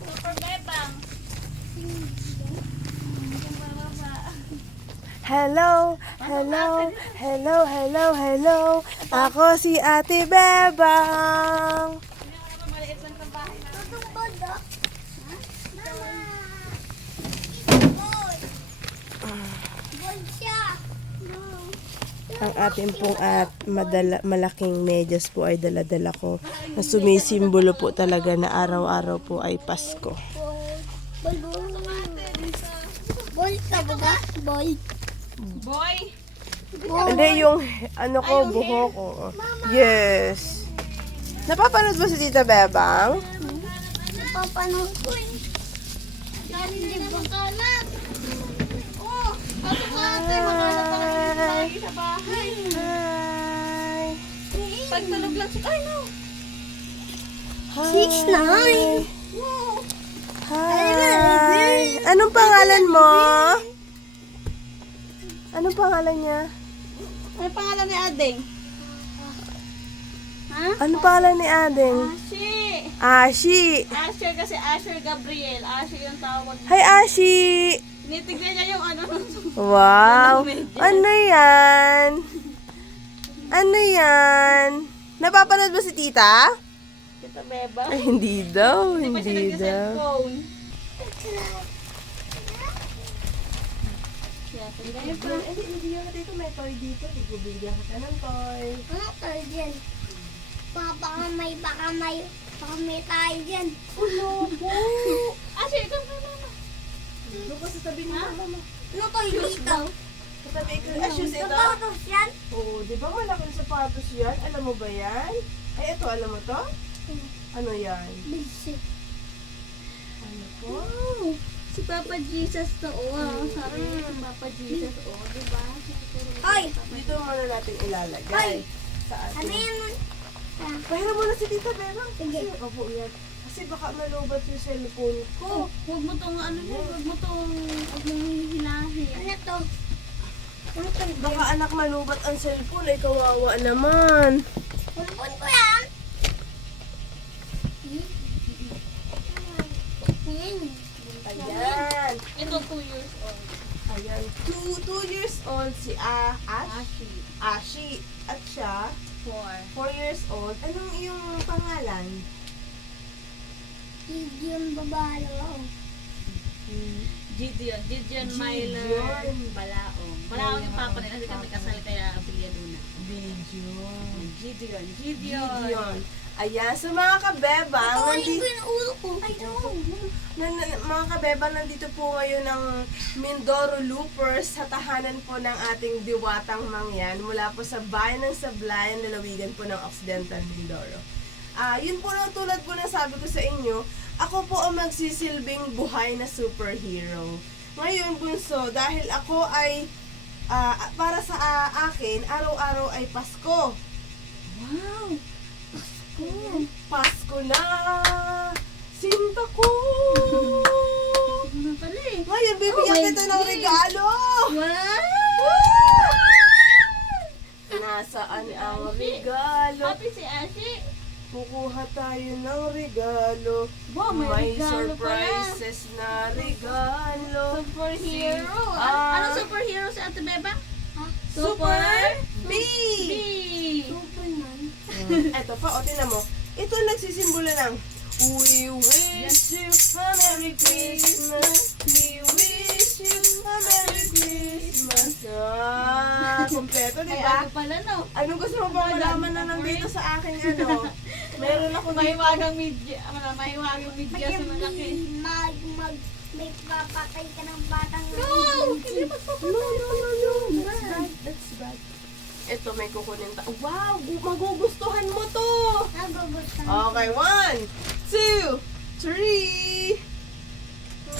Super bebang. Hello, hello, hello, hello, hello. Ako si Ate Bebang. Maliit lang sa bahay na. Ang ating pong malaking medyas po ay dala-dala ko. Na sumisimbolo po talaga na araw-araw po ay Pasko. Bol ka ba? Bol. Boy! Hindi yung ano ko, buho ko. Yes. Napapanood ba si Tita Bebang? Napapanood ko eh. Hindi ba kalat? Oh! Ako nga ate, makalat pa naman lagi sa bahay. Hi. Pagtulog lang siya. Ay no! Hi. 6'9". Wow! Hi. Anong pangalan mo? Anong pangalan niya? Ano pangalan ni Ading? Ha? Anong pangalan ni Ading? Ashi! Ashi. Asher kasi Asher Gabriel. Asher yung tawag. Hi, Ashi. Nitignan niya yung ano nung Wow. Ano yan? Ano yan? Napapanood ba si Tita? Kita Beba. Ay, hindi daw. Hindi pa siya Hindi daw. nag-cellphone. Yes, and then Hindi ka dito. May toy dito. Bibigyan ka ng toy. Ano tayo dyan? Baka may tayo dyan. Ulo po. Asher, ikaw na mama. Doon ka sa tabi ni mama. Ano tayo dito? Sa tabi ko. Ah, shoes ito? Sapatos yan? Oo, di ba malaking sapatos yan? Alam mo ba yan? Ay, ito, alam mo to? Ano yan? Basic. Ano po? Wow! Si Papa Jesus to, oh. Sabi niya si Papa Jesus, oh. Diba? Ay! Dito muna natin ilalagay. Sa Ano ating... yan? Pahiram mo na si Tita Beba. Sige. Opo, yan. Kasi baka malubat yung cellphone ko. Huwag mo tong ano mo, huwag mo hihilahin. Ano to? Ano to? Baka anak malubat ang cellphone. Ay, kawawa naman. Pulpun ko yan. Ayan. Ito 2 years old. Ayan. 2 years old si Ashi. At siya, 4 years old. Anong iyong pangalan? Yung babalo. Gideon Gideon. Myler Balaong. Balaong yung papa nila, hindi kami kasal kaya Abriaduna. Gideon. Gideon. Ayan. So mga kabebang, Tawagin ko yung ulo ko. Ay, no. mga kabebang, nandito po ngayon ng Mindoro Loopers sa tahanan po ng ating diwatang mangyan mula po sa bayan ng Sablayan, lalawigan po ng Occidental Mindoro. Yun po lang, tulad po na sabi ko sa inyo, ako po ang magsisilbing buhay na superhero. Ngayon, bunso, dahil ako ay, para sa akin, araw-araw ay Pasko. Wow! Pasko na! Sinta ko! Ano pala eh? Ngayon, bibigyan kita ng regalo! Wow! Nasaan ang regalo? Happy si Ashi. Kukuha tayo ng regalo. Wow, may regalo surprises na regalo. Superhero. Ah. Ano superhero si Ate Beba? Ha? Super B! B. Superman. Eto pa, o tinan mo. Ito ang nagsisimbolo ng We wish you a Merry Christmas. We wish you a Merry Christmas. Kompleto, di Ay, ba? ano pala no? Anong gusto mo ba malaman na nandito sa aking ano? Meron ako dito. Mahiwagang media sa malaki. May papatay ka ng batang No! Hindi magpapatay. No. That's bad. Ito, may kukunin ta. Wow! Magugustuhan mo to! nagugustuhan. Okay, 1, 2, 3.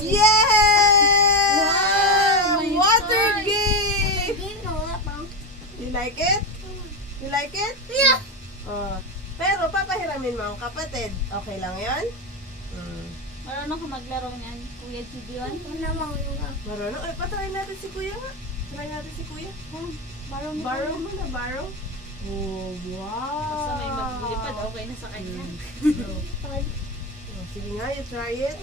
Yeah! Wow! May Water toy. game! Game no, pang. You like it? You like it? Yeah. Pero papahiramin mo ang kapatid. Okay lang yan? Marunong ka maglaro niyan, Kuya Gideon? Ito naman yung Marunong? Ay, patry natin si Kuya nga. Try natin si Kuya. Borrow mo na, borrow. Oh, wow. Basta may maglipad, okay na sa kanya. toy. Sige nga, you try it.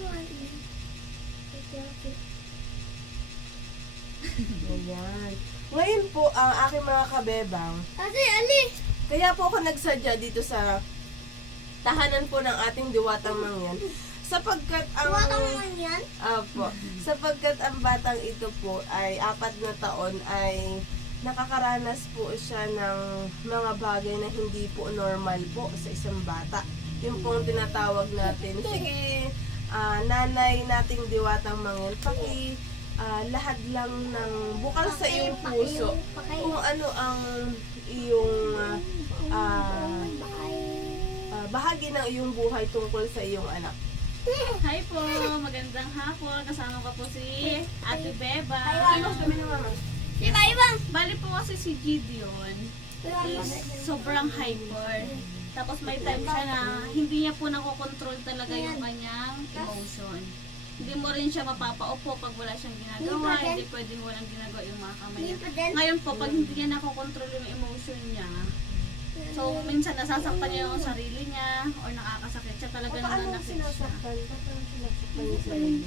Ayan. Ngayon po, ang aking mga kabebang, Ate, ali. kaya po ako nagsadya dito sa tahanan po ng ating diwatang mangyan. Sapagkat ang... Tuwatang naman yan. Apo. Sapagkat ang batang ito po ay 4 na taon ay nakakaranas po siya ng mga bagay na hindi po normal po sa isang bata. Yung pong tinatawag natin. Sige, nanay nating diwatang mangyan, lahad lang ng bukal sa iyong puso kung ano ang iyong bahagi ng iyong buhay tungkol sa iyong anak. Hi po, magandang hapon. Kasama ko po si Ate Beba. Ano kami ng mama? Si Kaibang. Bali po kasi si Gideon is sobrang hyper. Tapos may time siya na hindi niya po nakokontrol talaga yung kanyang emotion. Hindi mo rin siya mapapaupo pag wala siyang ginagawa. Hindi pwedeng walang ginagawa yung mga kamay niya. Ngayon po, pag hindi niya nakokontrol yung emotion niya, so minsan nasasaktan niya yung sarili niya or nakakasakit siya talaga Paano nananakit siya. sinasaktan? Paano sinasaktan yung sarili?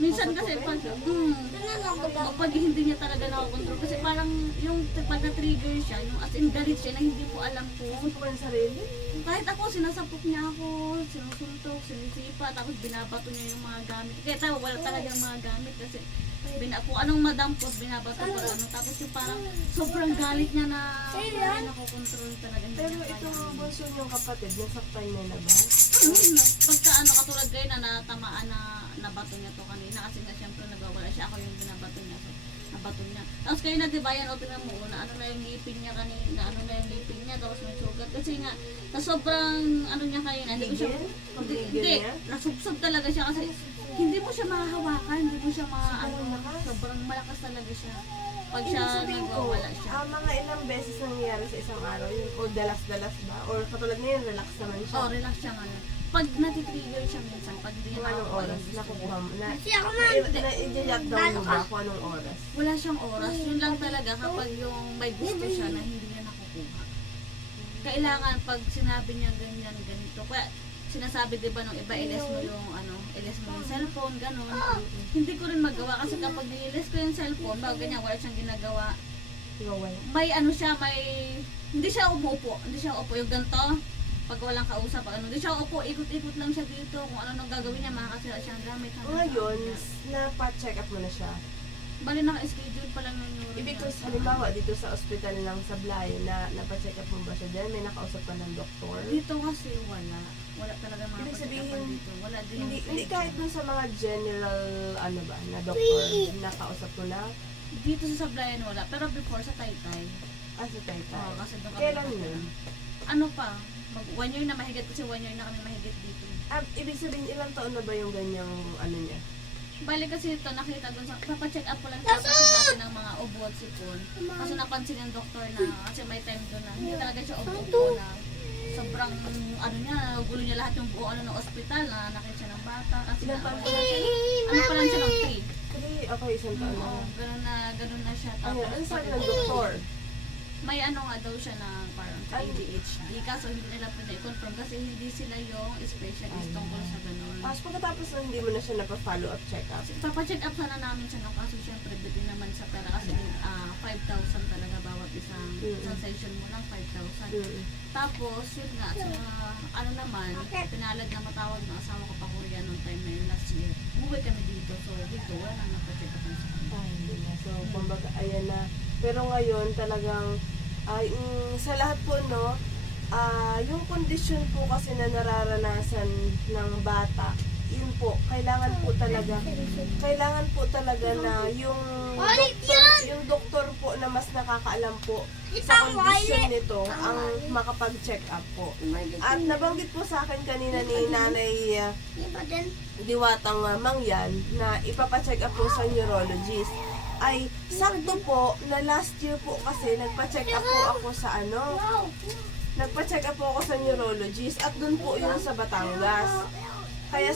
Minsan kasi pag, o pag hindi niya talaga nakokontrol kasi parang yung pag na-trigger siya, yung as in galit siya na hindi po alam po. Ano po yung sarili? Kahit ako, sinasapok niya ako, sinusuntok, sinisipa, tapos binabato niya yung mga gamit. Kaya tayo, wala talagang mga gamit kasi kung anong madampot, binabato ko ano. Tapos yung parang sobrang galit niya na hindi nakokontrol talaga. Hindi Pero niya kaya. itong bunso niyong kapatid, nasaktan niya na ba? Pagka ano, katulad kayo na natamaan na nabato niya to kanina kasi nga siyempre nagwawala siya, ako yung binabato niya. So, nabato niya. Tapos kayo na diba yan, o tingnan mo, na ano na yung ngipin niya kanina, ano na yung ngipin niya, tapos may sugat. Kasi nga, na sobrang ano niya kanina, hindi ko siya, Pagligil hindi, niya? nasubsob talaga siya kasi hindi mo siya mahahawakan, hindi mo siya sobrang malakas talaga siya. Pag siya Ibig sabihin ko, nagwawala siya. mga ilang beses nangyayari sa isang araw yun? O dalas-dalas ba? Or katulad ngayon, relax naman siya? Oh, relax siya ngayon. Pag natitrigger siya minsan, pag hindi niya Kung anong nakukuha oras yung gusto nakukuha niya. mo? Kasi ako man. I-jotdown mo ba kung anong oras? Wala siyang oras. Yun lang talaga kapag yung may gusto siya na hindi niya nakukuha. Kailangan pag sinabi niya ganyan, ganito. Kaya sinasabi diba nung iba, iles mo yung cellphone, ganun. Hindi ko rin magawa kasi kapag nilis ko yung cellphone, bago ganyan, wala siyang ginagawa. Gawin. May ano siya, hindi siya umuupo. Hindi siya upo. Yung ganito, pag walang kausap, hindi siya upo, ikot-ikot lang siya dito. Kung ano nang gagawin niya, makakasira siya ng gamit. Ngayon, napa-check up mo na siya. Bali naka-schedule pa lang ng neuro. Ibig ko, halimbawa, dito sa ospital ng Sablay, na-check up mo ba siya dyan? May nakausap pa ng doktor? Dito kasi wala. Wala talaga mga Ibig sabihin, pagkakapan dito. Wala din. Hindi kahit dun sa mga general, na doktor, nakausap mo na? Dito sa Sablayan wala. Pero before sa Taytay. Sa Taytay. Oo, kasi doon kami. Kailan yun? Ano pa? 1 year na mahigit kasi 1 year na kami mahigit dito. Ibig sabihin, ilang taon na ba yung ganyang, niya? Bali kasi ito nakita doon sa papacheck up ko lang tapos natin ng mga ubo at sipon. Kasi napansin ng doktor na kasi may time doon na hindi talaga siya ubo na sobrang gulo niya lahat yung buo ng ospital na nakita siya ng bata kasi Ilang na taon wala siya. Pa lang siya ng 3. Okay, isang taon na. Oo, ganun na siya. Ano, Tapos ano sabi ng doktor? may ano nga daw siya na parang ADHD kaso hindi nila pwede i-confirm kasi hindi sila yung specialist tungkol sa ganun. Tapos pagkatapos na hindi mo na siya napa-follow up check up. Papacheck up sana namin siya no kaso syempre dito naman sa pera kasi 5,000 talaga bawat isang session mo lang 5,000. Tapos yun nga sa ano naman pinalad na matawag ng asawa ko pa kuya nung time na yun last year. Umuwi kami dito so dito wala nang napacheck up sa kanya. Hindi na. So, kumbaga, ayan na. Pero ngayon, talagang, sa lahat po, no, yung kondisyon po kasi na nararanasan ng bata, yun po, kailangan po talaga na yung doktor po na mas nakakaalam po sa kondisyon nito ang makapag-check up po. At nabanggit po sa akin kanina ni Nanay Diwatang Mangyan na ipapacheck up po sa neurologist. Ay, sakto po na last year po kasi nagpa-check up po ako sa nagpa-check up po ako sa neurologist at doon po yun sa Batangas.